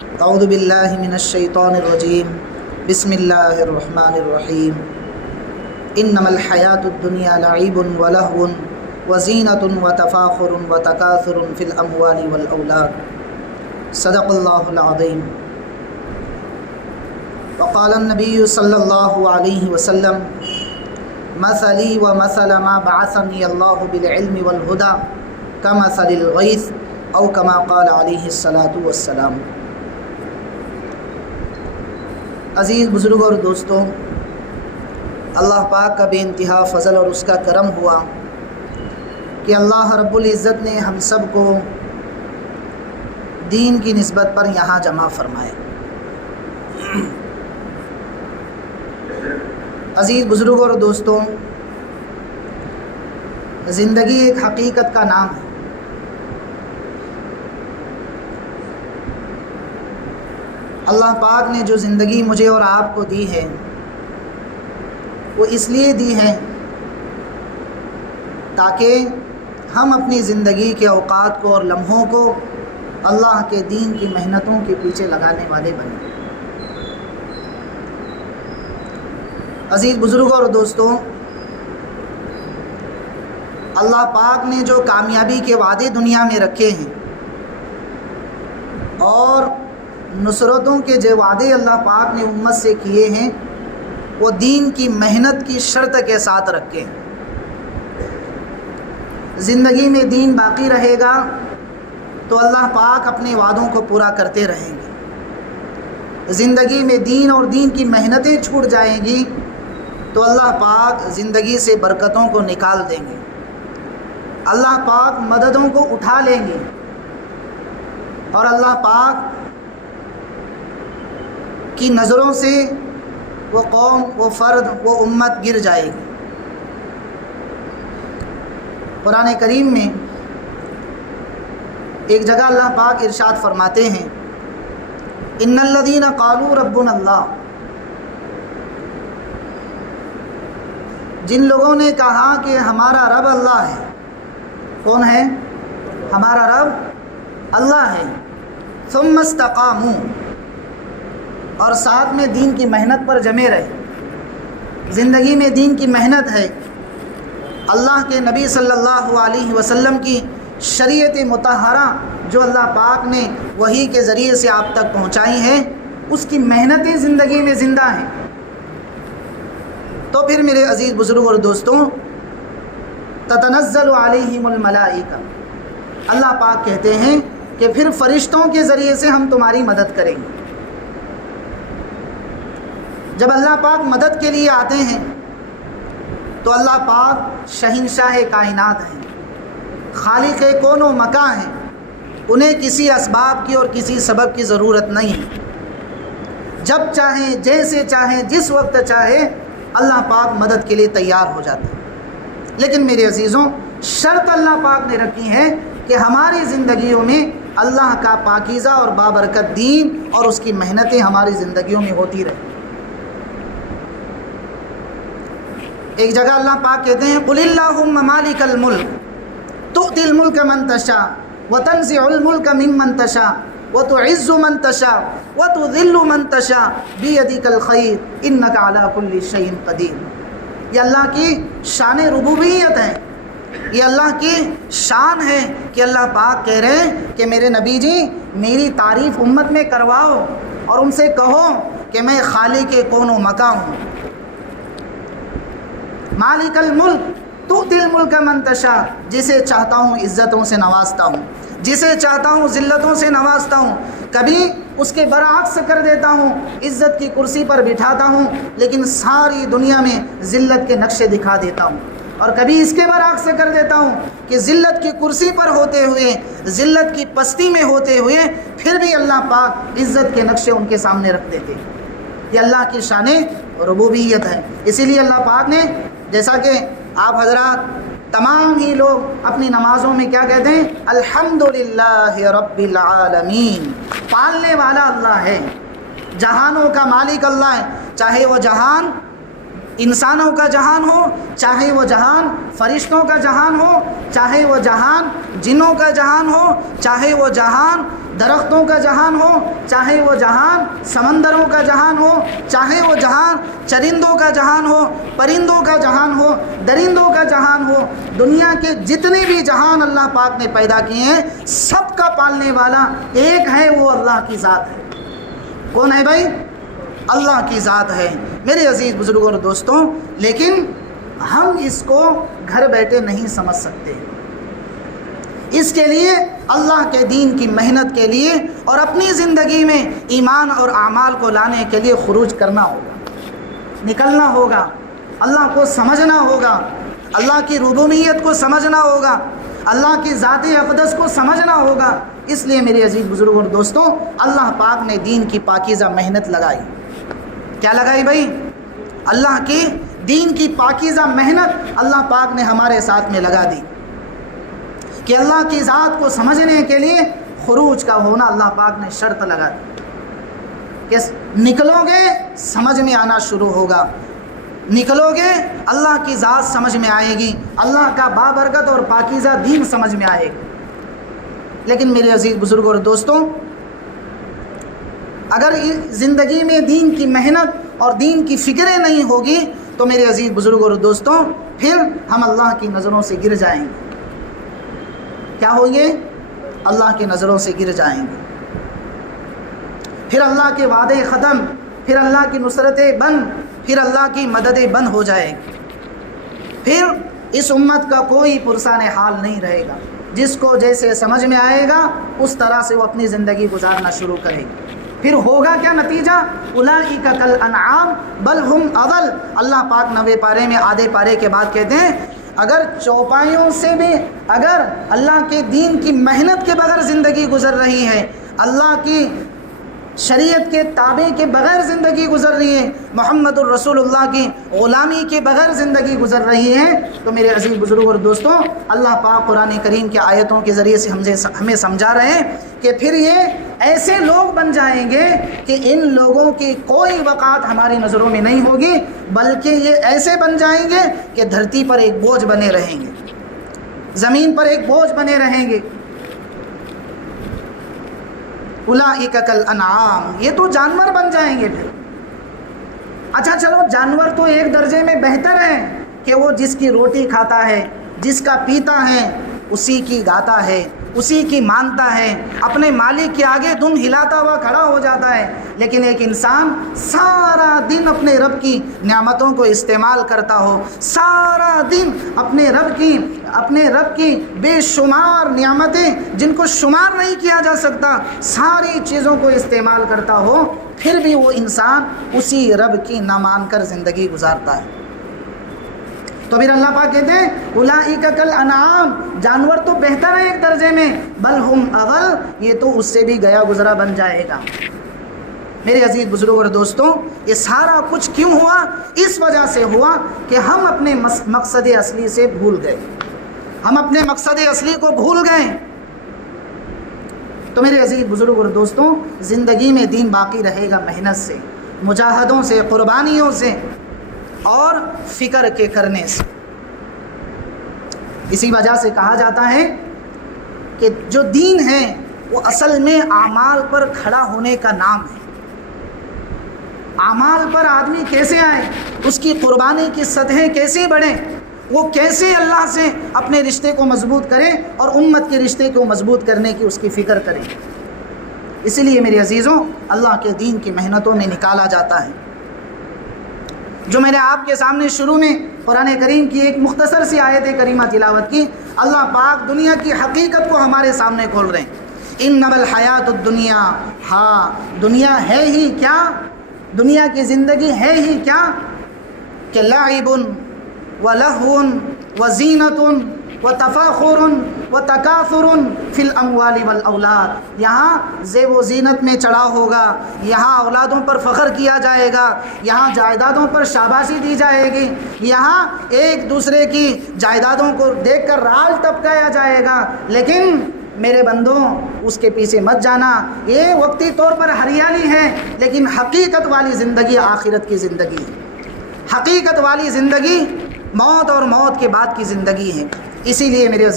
اعوذ باللہ من الشیطان الرجیم بسم اللہ الرحمن الرحیم انما الحیاۃ الدنیا لعب ولہو وزینۃ وتفاخر وتکاثر فی الاموال والاولاد صدق اللہ العظیم۔ وقال النبی صلی اللہ علیہ وسلم مثلی ومثل ما بعثنی اللہ بالعلم والہدی کمثل الغیث او کما قال علیہ الصلاۃ والسلام۔ عزیز بزرگ اور دوستوں، اللہ پاک کا بے انتہا فضل اور اس کا کرم ہوا کہ اللہ رب العزت نے ہم سب کو دین کی نسبت پر یہاں جمع فرمائے۔ عزیز بزرگ اور دوستوں، زندگی ایک حقیقت کا نام ہے۔ اللہ پاک نے جو زندگی مجھے اور آپ کو دی ہے وہ اس لیے دی ہے تاکہ ہم اپنی زندگی کے اوقات کو اور لمحوں کو اللہ کے دین کی محنتوں کے پیچھے لگانے والے بنیں۔ عزیز بزرگوں اور دوستوں، اللہ پاک نے جو کامیابی کے وعدے دنیا میں رکھے ہیں اور نصرتوں کے جو وعدے اللہ پاک نے امت سے کیے ہیں وہ دین کی محنت کی شرط کے ساتھ رکھے ہیں۔ زندگی میں دین باقی رہے گا تو اللہ پاک اپنے وعدوں کو پورا کرتے رہیں گے۔ زندگی میں دین اور دین کی محنتیں چھوٹ جائیں گی تو اللہ پاک زندگی سے برکتوں کو نکال دیں گے، اللہ پاک مددوں کو اٹھا لیں گے اور اللہ پاک کی نظروں سے وہ قوم، وہ فرد، وہ امت گر جائے گی۔ قرآن کریم میں ایک جگہ اللہ پاک ارشاد فرماتے ہیں ان الذین قالوا ربنا اللہ، جن لوگوں نے کہا کہ ہمارا رب اللہ ہے۔ کون ہے؟ ہمارا رب اللہ ہے۔ ثم استقاموا، اور ساتھ میں دین کی محنت پر جمے رہے۔ زندگی میں دین کی محنت ہے، اللہ کے نبی صلی اللہ علیہ وسلم کی شریعت مطہرہ جو اللہ پاک نے وحی کے ذریعے سے آپ تک پہنچائی ہیں، اس کی محنتیں زندگی میں زندہ ہیں۔ تو پھر میرے عزیز بزرگ اور دوستوں، تتنزل علیہم الملائکہ، اللہ پاک کہتے ہیں کہ پھر فرشتوں کے ذریعے سے ہم تمہاری مدد کریں گے۔ جب اللہ پاک مدد کے لیے آتے ہیں تو اللہ پاک شہنشاہ کائنات ہیں، خالق کون و مکاں ہیں، انہیں کسی اسباب کی اور کسی سبب کی ضرورت نہیں ہے۔ جب چاہیں، جیسے چاہیں، جس وقت چاہے اللہ پاک مدد کے لیے تیار ہو جاتے ہیں۔ لیکن میرے عزیزوں، شرط اللہ پاک نے رکھی ہے کہ ہماری زندگیوں میں اللہ کا پاکیزہ اور بابرکت دین اور اس کی محنتیں ہماری زندگیوں میں ہوتی رہیں۔ ایک جگہ اللہ پاک کہتے ہیں قل اللہم مالک الملک تؤتی الملک من تشاء وتنزع الملک ممن تشاء وتعز من تشاء وتذل من تشاء بیدک الخیر انک علی کل شیء قدیر۔ یہ اللہ کی شان ربوبیت ہے، یہ اللہ کی شان ہے کہ اللہ پاک کہہ رہے ہیں کہ میرے نبی جی میری تعریف امت میں کرواؤ اور ان سے کہو کہ میں خالق کون و مکاں ہوں۔ مالک الملک تؤتی الملک من تشاء، جسے چاہتا ہوں عزتوں سے نوازتا ہوں، جسے چاہتا ہوں ذلتوں سے نوازتا ہوں، کبھی اس کے برعکس کر دیتا ہوں، عزت کی کرسی پر بٹھاتا ہوں لیکن ساری دنیا میں ذلت کے نقشے دکھا دیتا ہوں، اور کبھی اس کے برعکس کر دیتا ہوں کہ ذلت کی کرسی پر ہوتے ہوئے، ذلت کی پستی میں ہوتے ہوئے پھر بھی اللہ پاک عزت کے نقشے ان کے سامنے رکھ دیتے ہیں۔ یہ اللہ کی شان ربوبیت ہے۔ اسی لیے اللہ پاک نے، جیسا کہ آپ حضرات تمام ہی لوگ اپنی نمازوں میں کیا کہتے ہیں؟ الحمدللہ رب العالمین، پالنے والا اللہ ہے، جہانوں کا مالک اللہ ہے، چاہے وہ جہان انسانوں کا جہان ہو، چاہے وہ جہان فرشتوں کا جہان ہو، چاہے وہ جہان جنوں کا جہان ہو، چاہے وہ جہان درختوں کا جہان ہو، چاہے وہ جہان سمندروں کا جہان ہو، چاہے وہ جہان چرندوں کا جہان ہو، پرندوں کا جہان ہو، درندوں کا جہان ہو، دنیا کے جتنے بھی جہان اللہ پاک نے پیدا کیے ہیں سب کا پالنے والا ایک ہے، وہ اللہ کی ذات ہے۔ کون ہے بھائی؟ اللہ کی ذات ہے میرے عزیز بزرگوں اور دوستوں۔ لیکن ہم اس کو گھر بیٹھے نہیں سمجھ سکتے، اس کے لیے اللہ کے دین کی محنت کے لیے اور اپنی زندگی میں ایمان اور اعمال کو لانے کے لیے خروج کرنا ہوگا، نکلنا ہوگا، اللہ کو سمجھنا ہوگا، اللہ کی ربوبیت کو سمجھنا ہوگا، اللہ کی ذات اقدس کو سمجھنا ہوگا۔ اس لیے میرے عزیز بزرگوں اور دوستوں، اللہ پاک نے دین کی پاکیزہ محنت لگائی۔ کیا لگائی بھائی؟ اللہ کی دین کی پاکیزہ محنت اللہ پاک نے ہمارے ساتھ میں لگا دی کہ اللہ کی ذات کو سمجھنے کے لیے خروج کا ہونا اللہ پاک نے شرط لگا دی کہ نکلو گے سمجھ میں آنا شروع ہوگا، نکلو گے اللہ کی ذات سمجھ میں آئے گی، اللہ کا بابرکت اور پاکیزہ دین سمجھ میں آئے گا۔ لیکن میرے عزیز بزرگوں اور دوستوں، اگر زندگی میں دین کی محنت اور دین کی فکریں نہیں ہوگی تو میرے عزیز بزرگوں اور دوستوں پھر ہم اللہ کی نظروں سے گر جائیں گے۔ کیا ہوں گے؟ اللہ کی نظروں سے گر جائیں گے، پھر اللہ کے وعدے ختم، پھر اللہ کی نصرتیں بند، پھر اللہ کی مددیں بند ہو جائے گی، پھر اس امت کا کوئی پرسان حال نہیں رہے گا۔ جس کو جیسے سمجھ میں آئے گا اس طرح سے وہ اپنی زندگی گزارنا شروع کرے گی۔ پھر ہوگا کیا نتیجہ؟ اولئک کالانعام بل ہم اضل۔ اللہ پاک 90 پارے میں آدھے پارے کے بعد کہتے ہیں اگر چوپائیوں سے بھی اگر اللہ کے دین کی محنت کے بغیر زندگی گزر رہی ہے، اللہ کی شریعت کے تابع کے بغیر زندگی گزر رہی ہے، محمد الرسول اللہ کی غلامی کے بغیر زندگی گزر رہی ہے، تو میرے عزیز بزرگوں اور دوستوں اللہ پاک قرآن کریم کے آیتوں کے ذریعے سے ہمیں سمجھا رہے ہیں کہ پھر یہ ایسے لوگ بن جائیں گے کہ ان لوگوں کی کوئی وقعت ہماری نظروں میں نہیں ہوگی، بلکہ یہ ایسے بن جائیں گے کہ دھرتی پر ایک بوجھ بنے رہیں گے، زمین پر ایک بوجھ بنے رہیں گے۔ اولئک کالانعام، یہ تو جانور بن جائیں گے۔ پھر اچھا چلو، جانور تو ایک درجے میں بہتر ہے کہ وہ جس کی روٹی کھاتا ہے، جس کا پیتا ہے، اسی کی گاتا ہے، اسی کی مانتا ہے، اپنے مالک کے آگے دم ہلاتا ہوا کھڑا ہو جاتا ہے۔ لیکن ایک انسان سارا دن اپنے رب کی نعمتوں کو استعمال کرتا ہو، سارا دن اپنے رب کی بے شمار نعمتیں جن کو شمار نہیں کیا جا سکتا ساری چیزوں کو استعمال کرتا ہو، پھر بھی وہ انسان اسی رب کی نہ مان کر زندگی گزارتا ہے۔ تو پھر اللہ پاک کہتے ہیں اولئک کالانعام، جانور تو بہتر ہے ایک درجے میں، بل ہم اضل، یہ تو اس سے بھی گیا گزرا بن جائے گا۔ میرے عزیز بزرگوں اور دوستوں، یہ سارا کچھ کیوں ہوا؟ اس وجہ سے ہوا کہ ہم اپنے مقصد اصلی سے بھول گئے، ہم اپنے مقصد اصلی کو بھول گئے۔ تو میرے عزیز بزرگوں اور دوستوں، زندگی میں دین باقی رہے گا محنت سے، مجاہدوں سے، قربانیوں سے اور فکر کے کرنے سے۔ اسی وجہ سے کہا جاتا ہے کہ جو دین ہے وہ اصل میں اعمال پر کھڑا ہونے کا نام ہے۔ اعمال پر آدمی کیسے آئے، اس کی قربانی کی سطحیں کیسے بڑھیں، وہ کیسے اللہ سے اپنے رشتے کو مضبوط کرے اور امت کے رشتے کو مضبوط کرنے کی اس کی فکر کرے۔ اسی لیے میرے عزیزوں، اللہ کے دین کی محنتوں میں نکالا جاتا ہے۔ جو میں نے آپ کے سامنے شروع میں قرآن کریم کی ایک مختصر سی آیت کریمہ تلاوت کی، اللہ پاک دنیا کی حقیقت کو ہمارے سامنے کھول رہے ہیں۔ انما الحیات الدنیا، ہاں دنیا ہے ہی کیا، دنیا کی زندگی ہے ہی کیا کہ لعب ولہو وزینۃ وتفاخر وتکاثر فی الاموال والاولاد، یہاں زیب و زینت میں چڑھاؤ ہوگا، یہاں اولادوں پر فخر کیا جائے گا، یہاں جائیدادوں پر شاباشی دی جائے گی، یہاں ایک دوسرے کی جائیدادوں کو دیکھ کر رال ٹپکایا جائے گا۔ لیکن میرے بندوں، اس کے پیچھے مت جانا، یہ وقتی طور پر ہریالی ہے، لیکن حقیقت والی زندگی آخرت کی زندگی ہے۔ حقیقت والی زندگی موت اور موت کے بعد کی زندگی ہے۔ اسی لیے میرے